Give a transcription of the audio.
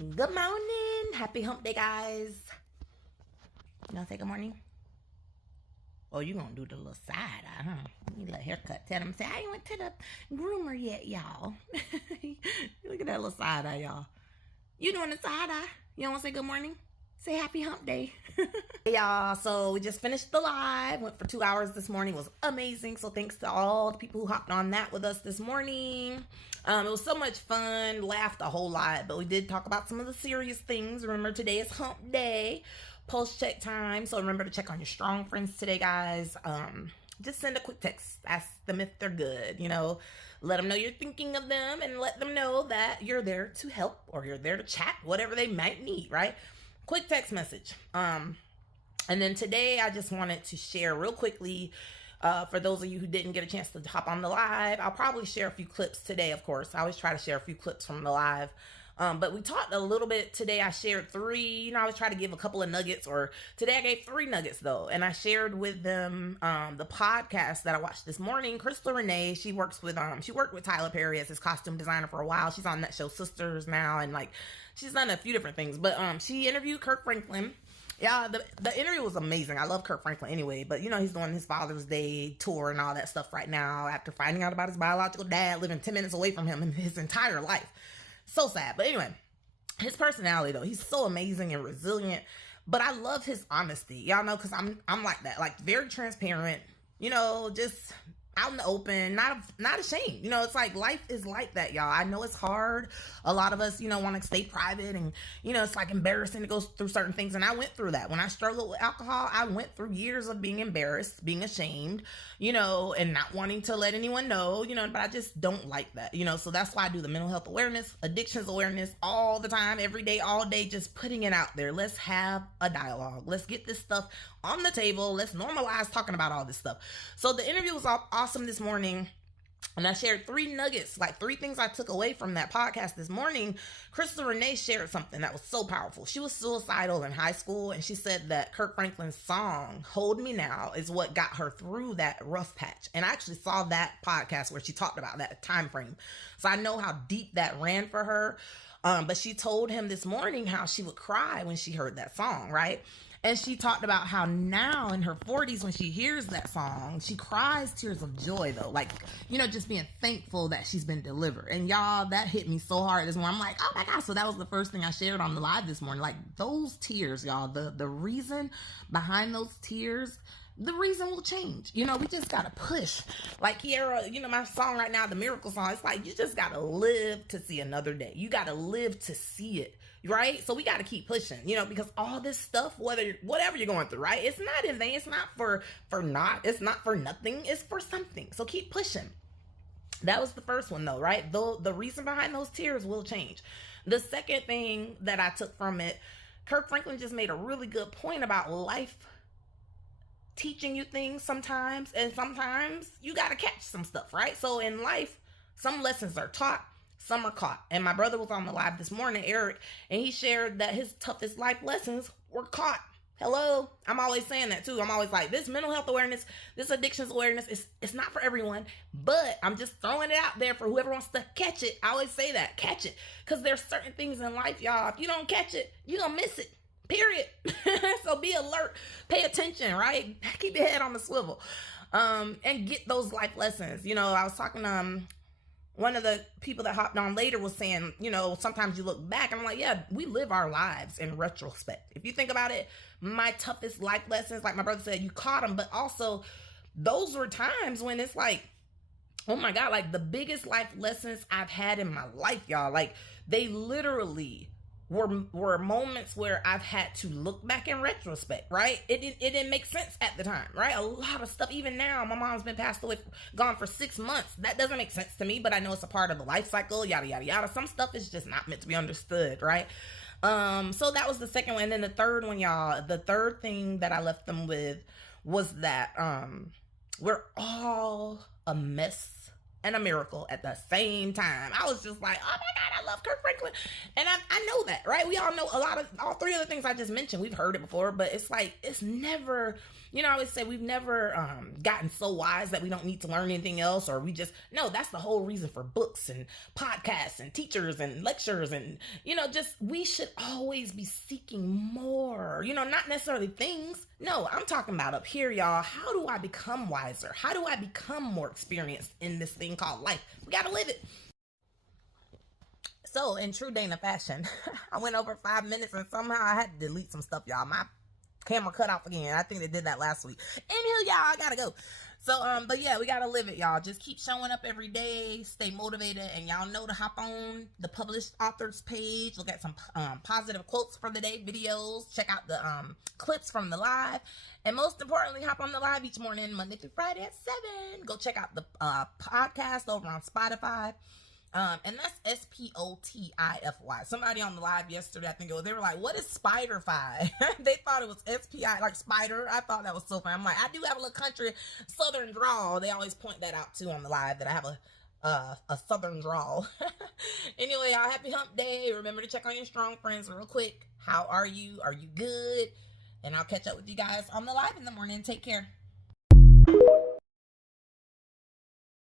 Good morning. Happy hump day, guys. You gonna say good morning? Oh, you gonna do the little side eye, huh? You little haircut. Tell them, say, I ain't went to the groomer yet, y'all. Look at that little side eye, y'all. You doing the side eye? You don't wanna say good morning? Say happy hump day. Hey, y'all, so we just finished the live. Went for 2 hours this morning. It was amazing. So thanks to all the people who hopped on that with us this morning. It was so much fun. Laughed a whole lot, but we did talk about some of the serious things. Remember, today is hump day, post check time. So remember to check on your strong friends today, guys. Just send a quick text. Ask them if they're good. Let them know you're thinking of them, and let them know that you're there to help, or you're there to chat, whatever they might need, right? Quick text message. And then today I just wanted to share real quickly, for those of you who didn't get a chance to hop on the live, I'll probably share a few clips today, of course. I always try to share a few clips from the live. But we talked a little bit today. I shared 3. I always try to give a couple of nuggets, or today I gave 3 nuggets though. And I shared with them the podcast that I watched this morning. Crystal Renee, she worked with Tyler Perry as his costume designer for a while. She's on that show Sisters now, and she's done a few different things. But she interviewed Kirk Franklin. Yeah, the interview was amazing. I love Kirk Franklin anyway, but he's doing his Father's Day tour and all that stuff right now after finding out about his biological dad living 10 minutes away from him in his entire life. So sad. But anyway, his personality though, he's so amazing and resilient. But I love his honesty. Y'all know, because I'm like that, very transparent, just out in the open, not ashamed. It's like life is like that, y'all. I know it's hard. A lot of us, want to stay private, and it's embarrassing to go through certain things. And I went through that. When I struggled with alcohol, I went through years of being embarrassed, being ashamed, and not wanting to let anyone know, but I just don't like that, so that's why I do the mental health awareness, addictions awareness all the time, every day, all day, just putting it out there. Let's have a dialogue. Let's get this stuff on the table. Let's normalize talking about all this stuff. So the interview was awesome this morning. And I shared 3 nuggets, 3 things I took away from that podcast this morning. Crystal Renee shared something that was so powerful. She was suicidal in high school, and she said that Kirk Franklin's song, Hold Me Now, is what got her through that rough patch. And I actually saw that podcast where she talked about that time frame. So I know how deep that ran for her. But she told him this morning how she would cry when she heard that song, right? And she talked about how now in her 40s, when she hears that song, she cries tears of joy though. Just being thankful that she's been delivered. And y'all, that hit me so hard this morning. I'm like, oh my God. So that was the first thing I shared on the live this morning. Those tears, y'all, the reason behind those tears, the reason will change. We just gotta push. Kiara, my song right now, the miracle song, it's you just gotta live to see another day. You gotta live to see it, right? So we gotta keep pushing, because all this stuff, whatever you're going through, right? It's not in vain. It's not for naught. It's not for nothing. It's for something. So keep pushing. That was the first one though, right? Though the reason behind those tears will change. The second thing that I took from it, Kirk Franklin just made a really good point about life teaching you things sometimes, and sometimes you got to catch some stuff, right? So in life, some lessons are taught, some are caught. And my brother was on the live this morning, Eric, and he shared that his toughest life lessons were caught. Hello. I'm always saying that too. I'm always like, this mental health awareness, this addictions awareness, it's not for everyone, but I'm just throwing it out there for whoever wants to catch it. I always say that, catch it. Because there's certain things in life, y'all, if you don't catch it, you're going to miss it. Period. So be alert, pay attention, right? Keep your head on the swivel, and get those life lessons. I was talking, one of the people that hopped on later was saying, sometimes you look back and I'm like, yeah, we live our lives in retrospect. If you think about it, my toughest life lessons, like my brother said, you caught them, but also those were times when it's oh my God, the biggest life lessons I've had in my life, y'all, they literally were moments where I've had to look back in retrospect, right? It didn't make sense at the time, right? A lot of stuff, even now, my mom's been passed away, gone for 6 months. That doesn't make sense to me, but I know it's a part of the life cycle, yada, yada, yada. Some stuff is just not meant to be understood, right? So that was the second one. And then the third one, y'all, the third thing that I left them with was that, we're all a mess and a miracle at the same time. I was just like, oh my God, I love Kirk Franklin. And I know that, right? We all know all three of the things I just mentioned. We've heard it before, but it's like, it's never, I always say we've never gotten so wise that we don't need to learn anything else, or no, that's the whole reason for books and podcasts and teachers and lectures. And, we should always be seeking more, not necessarily things. No, I'm talking about up here, y'all. How do I become wiser? How do I become more experienced in this thing called life? We got to live it. So, in true Dana fashion, I went over 5 minutes and somehow I had to delete some stuff, y'all. My camera cut off again. I think they did that last week. Anywho, y'all, I gotta go. So, but yeah, we gotta live it, y'all. Just keep showing up every day, stay motivated, and y'all know to hop on the published authors page, look at some positive quotes for the day, videos, check out the clips from the live, and most importantly, hop on the live each morning, Monday through Friday at 7. Go check out the podcast over on Spotify. And that's SPOTIFY. Somebody on the live yesterday, I think they were like, what is Spiderfy? They thought it was SPI, like spider. I thought that was so funny. I'm like, I do have a little country southern drawl. They always point that out too on the live, that I have a southern drawl. Anyway, y'all, happy hump day. Remember to check on your strong friends real quick. How are you? Are you good? And I'll catch up with you guys on the live in the morning. Take care.